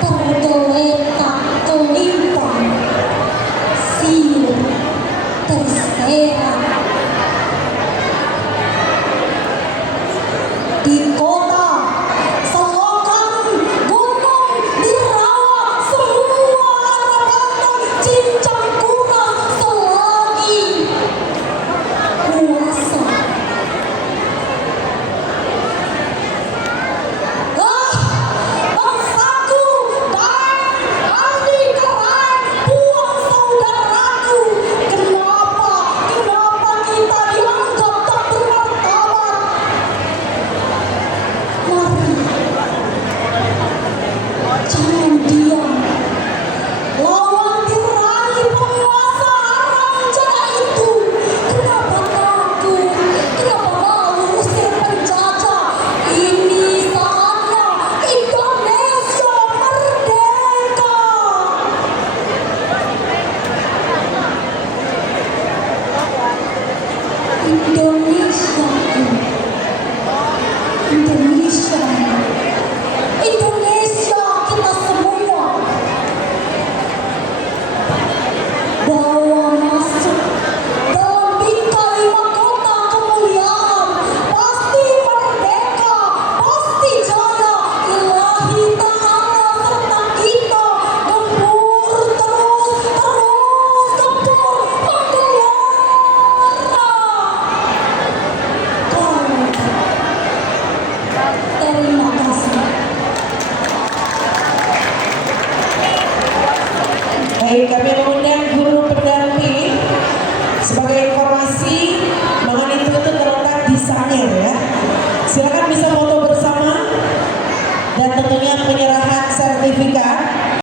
tergeletak kelimpang, siur terserak. Di kota selokan gunung dirawat semua anak-anak cincang kunas selagi puasa. Bangsaku dan adik keren, puang saudaraku, kenapa kita dianggap tak bermartabat? Mari, jangan diam, lawan tirani penguasa haram jana itu. Kenapa takut? Kenapa malu usir penjajah? Ini saatnya Indonesia merdeka. Indonesia kita semua, bawa masuk dalam bingkai mahkota kemuliaan. Pasti merdeka, pasti jaya. Ilahi Ta'ala serta kita gempur terus gempur menggelora. Terima kasih. Baik, kami